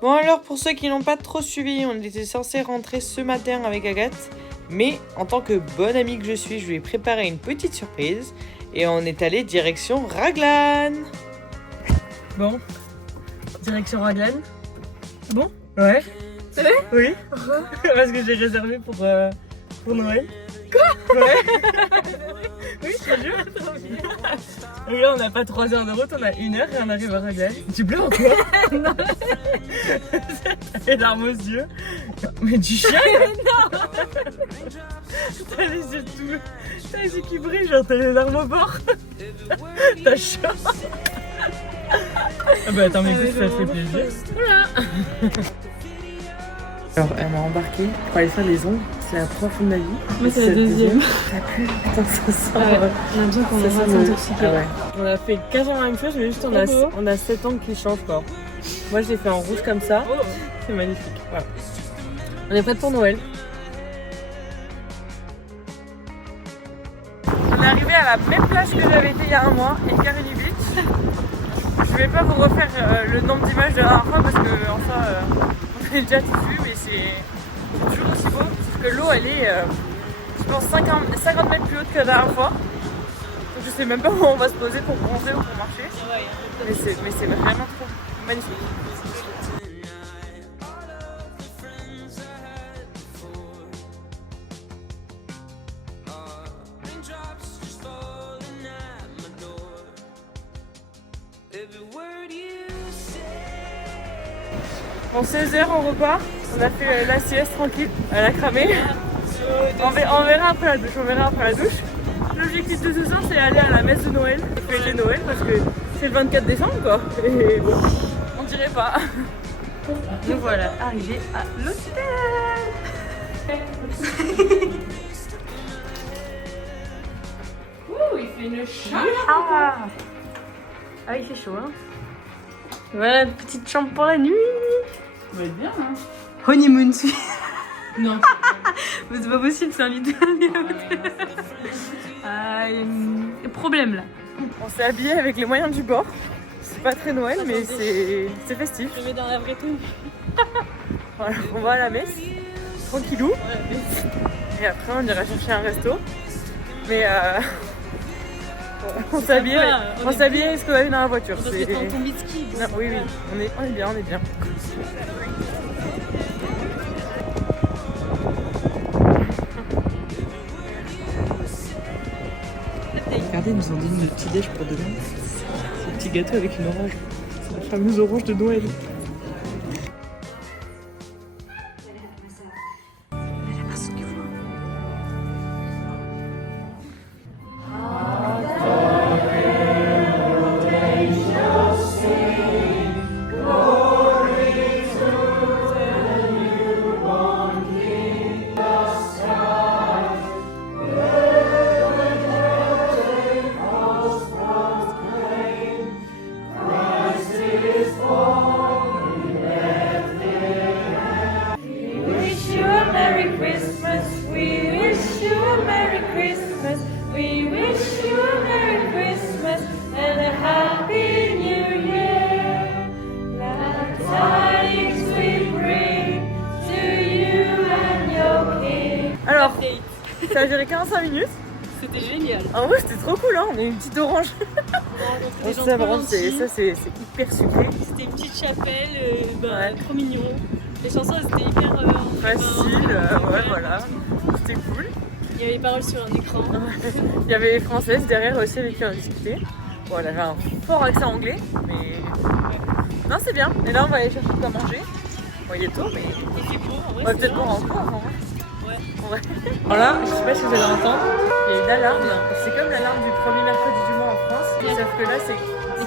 Bon alors, pour ceux qui n'ont pas trop suivi, on était censé rentrer ce matin avec Agathe. Mais en tant que bonne amie que je suis, je lui ai préparé une petite surprise. Et on est allé direction Raglan. Bon, direction Raglan. Bon? Ouais. C'est vrai? Oui. Parce que j'ai réservé pour Noël. Quoi? Ouais. Oui, je te jure. Et là, on n'a pas 3 heures de route, on a 1 heure et on arrive à Raglan. Tu pleures ou quoi? Non. T'as les larmes aux yeux. Mais du chien. Non. T'as les yeux tout... T'as les yeux qui brillent, genre t'as les larmes au bord. T'as chaud. Ah bah attends, mais écoute, ça fait plaisir. Voilà. Alors, elle m'a embarqué pour aller faire les ongles. C'est la première fois de ma vie. Moi, c'est la deuxième. T'as plu? Attends, ça sent. On a besoin qu'on ça va sent s'intoxiquer. Ah ouais. On a fait quasiment la même chose, mais juste on a 7 angles qui changent quoi. Moi, je l'ai fait en rouge comme ça. Oh. C'est magnifique. Voilà. On est prête pour Noël. On est arrivé à la même plage que j'avais été il y a un mois, Ekarini Beach. Je vais pas vous refaire le nombre d'images de la dernière fois parce que enfin, on a déjà tout vu, mais c'est toujours aussi beau. Sauf que l'eau elle est, je pense, 50 mètres plus haute que la dernière fois. Donc je sais même pas où on va se poser pour bronzer ou pour marcher. Mais c'est vraiment trop magnifique. Bon, 16h on repart, on a fait la sieste tranquille, elle a cramé. On verra après la douche. L'objectif de ce soir c'est aller à la messe de Noël, fêter Noël parce que c'est le 24 décembre quoi. Et bon, on dirait pas. Nous voilà arrivés à l'hôtel. Ouh, il fait une chaleur. Ah, il fait chaud hein. Voilà une petite chambre pour la nuit. Ça va être bien hein. Honeymoon suite. Non. Mais c'est pas possible, c'est un lit de problème là. On s'est habillé avec les moyens du bord. C'est pas très Noël, mais c'est festif. Je mets dans la vraie tenue. Voilà, on va à la messe, tranquillou. Et après on ira chercher un resto. Mais on s'est habillé avec ce qu'on avait dans la voiture. On doit être en combi de ski. Non, oui, on est bien, on est bien. Regardez, ils nous ont donné le petit déj pour demain. C'est un petit gâteau avec une orange. C'est la fameuse orange de Noël. Alors, ça a duré 45 minutes. C'était génial. En vrai, c'était trop cool, hein. On a eu une petite orange. C'est hyper sucré. C'était une petite chapelle, Ouais. trop mignon. Les chansons elles étaient hyper Facile, ouais, voilà. C'était cool. Il y avait les paroles sur un écran. Il y avait les françaises derrière aussi avec qui on discutait. Bon, elle avait un fort accent anglais, mais non, c'est bien. Et là, on va aller chercher de quoi manger. Bon, il est tôt, mais Il fait beau, en vrai. on va peut-être boire encore. En vrai. Ouais. Voilà, je sais pas si vous allez entendre, il y a une alarme. C'est comme l'alarme du premier mercredi du mois en France, sauf que là, c'est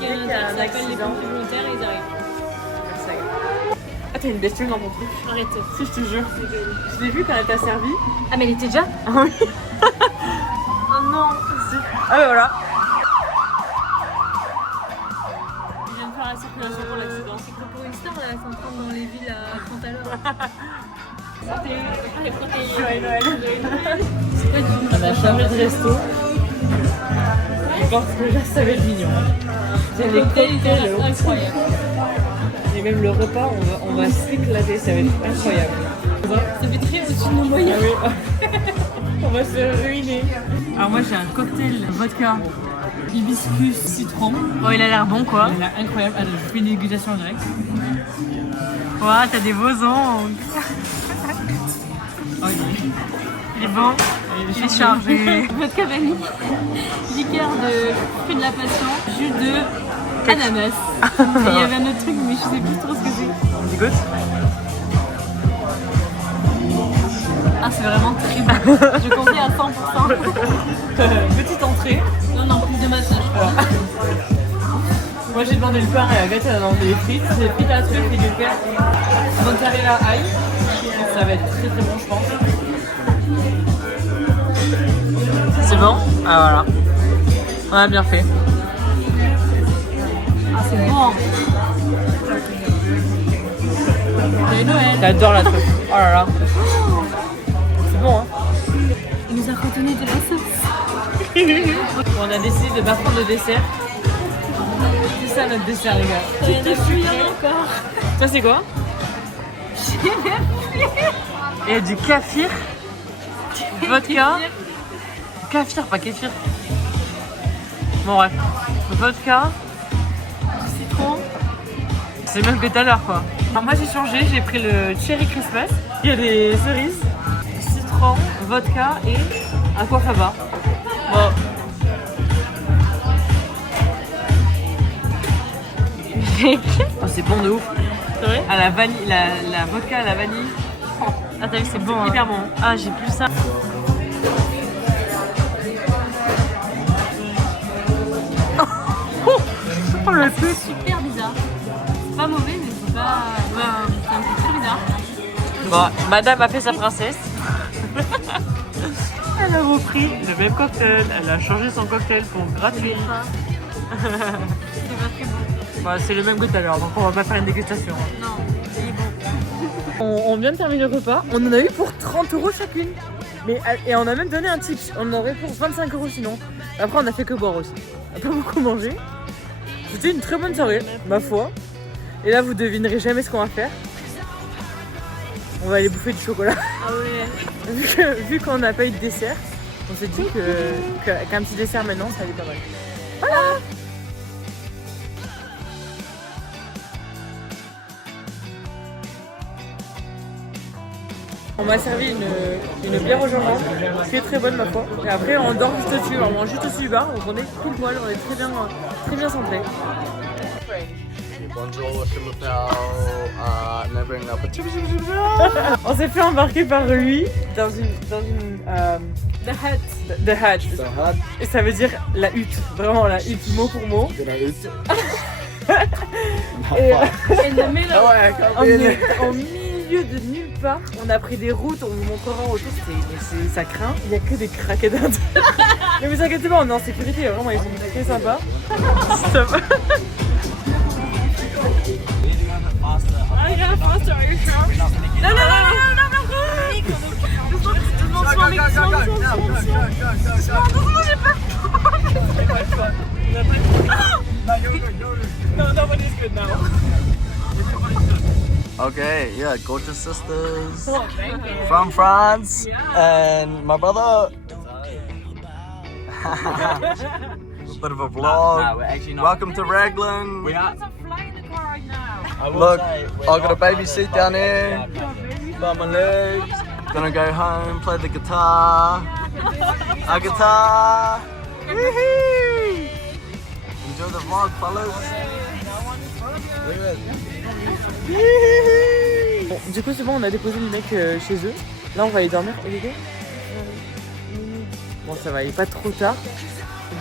dès qu'il y a un Ça appelle les accident. pompiers volontaires et ils arrivent. Ah, t'as une bestiole dans ton truc? Arrête. Si, je te jure. Je l'ai vu quand elle t'a servi. Ah mais elle était déjà. Ah oui. Oh non. Ah bah voilà. Il vient de faire la circulation pour l'accident. C'est que pour une star là, elle s'entraîne dans les villes à 30 à l'heure. Joyeux Noël. On a changé de resto. Je pense que déjà ça va être mignon. Il y a des cocktails incroyable. Et même le repas, on va s'éclater, ça va être incroyable. Ça fait très au-dessus de nos moyens. Ah oui. On va se ruiner. Alors moi j'ai un cocktail vodka hibiscus citron. Oh, il a l'air bon quoi. Il est incroyable. Attends, je fais une dégustation en direct. Ouah, t'as des beaux ongles. Oh, Il est bon. Il est chargé. Vodka vanille, liqueur de fruit de la passion, jus de ananas. Et il y avait un autre truc, mais je sais plus trop ce que c'est. On goûte. Ah, c'est vraiment très bon. Je conseille à 100%. Petite entrée. Non, plus de massage. Moi j'ai demandé le pain et Agathe elle a demandé les frites. C'est des frites à la truffe et du père. Mozzarella ail. Ça va être très très bon je pense. C'est bon? Ah voilà. On a bien fait. Ah, c'est bon. Joyeux Noël. J'adore la truffe. Oh là là. C'est bon hein. Il nous a redonné de la sauce. On a décidé de pas prendre de dessert. C'est ça notre dessert les gars. Il y en a plus, il y en a encore. Ça c'est quoi? Il y a du kefir. Vodka. Kefir, pas kéfir. Bon bref. Vodka. Citron. C'est le même que tout à l'heure quoi. Alors moi j'ai changé, j'ai pris le Cherry Christmas. Il y a des cerises, citron, vodka et aquafaba. Bon. Oh, c'est bon de ouf. C'est vrai? À la vanille, la vodka à la vanille. Ah, t'as vu, c'est bon. Hein. Hyper bon. Ah, j'ai plus ça. Oh le truc. Super bizarre. C'est pas mauvais, mais c'est pas. C'est un peu très bizarre. Bon, madame a fait sa princesse. Elle a repris le même cocktail. Elle a changé son cocktail pour gratuit. C'est pas très bon. Bah, c'est le même que tout à l'heure, donc on va pas faire une dégustation. Non, il est bon. On vient de terminer le repas. On en a eu pour 30 € chacune. Mais, et on a même donné un tip. On en aurait pour 25 € sinon. Après, on a fait que boire aussi. On a pas beaucoup mangé. C'était une très bonne soirée, ma foi. Et là, vous devinerez jamais ce qu'on va faire. On va aller bouffer du chocolat. Ah ouais. Vu qu'on n'a pas eu de dessert, on s'est dit qu'un petit dessert maintenant, ça allait pas mal. Voilà. On m'a servi une bière au gingembre, qui est très bonne ma foi. Et après on dort juste dessus, on mange juste dessus du bar, donc on est tout poil, on est très bien centré. Bonjour, je m'appelle Never. On s'est fait embarquer par lui dans une The Hut. the hut. Et ça veut dire la hutte, vraiment la hutte, mot pour mot. Et In the middle. on est en milieu de nulle part. On a pris des routes, on vous montrera autour. Ça craint. Il n'y a que des craquettes d'Inde. Ne vous inquiétez pas, on est en sécurité. Vraiment, ils sont très sympas. Stop. Okay, yeah, gorgeous sisters from France, and my brother. A bit of a vlog. Welcome to Raglan. Look, I got a baby seat down here. By my legs. Gonna go home, play the guitar. A guitar. Woohoo! Enjoy the vlog, fellas. Bon, du coup, c'est bon, on a déposé le mec chez eux. Là, on va aller dormir. Et les gars, bon, ça va, il est pas trop tard.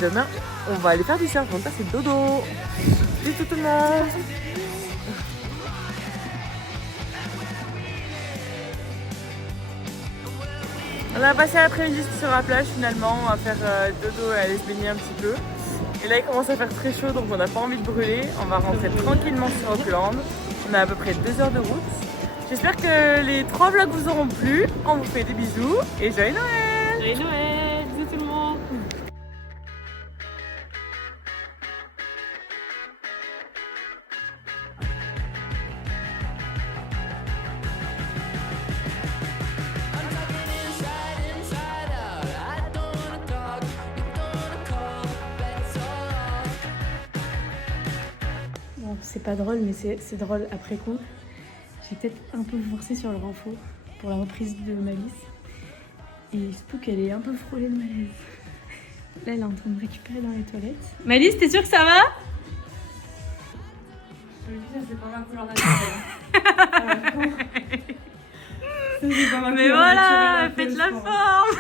Demain, on va aller faire du surf. Donc, ça, c'est dodo. Bisous tout le monde. On a passé l'après-midi sur la plage finalement, on va faire dodo et aller se baigner un petit peu. Et là il commence à faire très chaud donc on n'a pas envie de brûler. On va rentrer tranquillement sur Auckland. On a à peu près 2 heures de route. J'espère que les 3 vlogs vous auront plu. On vous fait des bisous et joyeux Noël! Joyeux Noël, bisous tout le monde. Bon, c'est pas drôle, mais c'est drôle après coup. J'ai peut-être un peu forcé sur le renfort pour la reprise de Malice. Et il se peut qu'elle est un peu frôlée de malaise. Là, elle est en train de récupérer dans les toilettes. Malice, t'es sûre que ça va? Je me dis, ça c'est pas ma couleur naturelle. Mais voilà, faites la forme.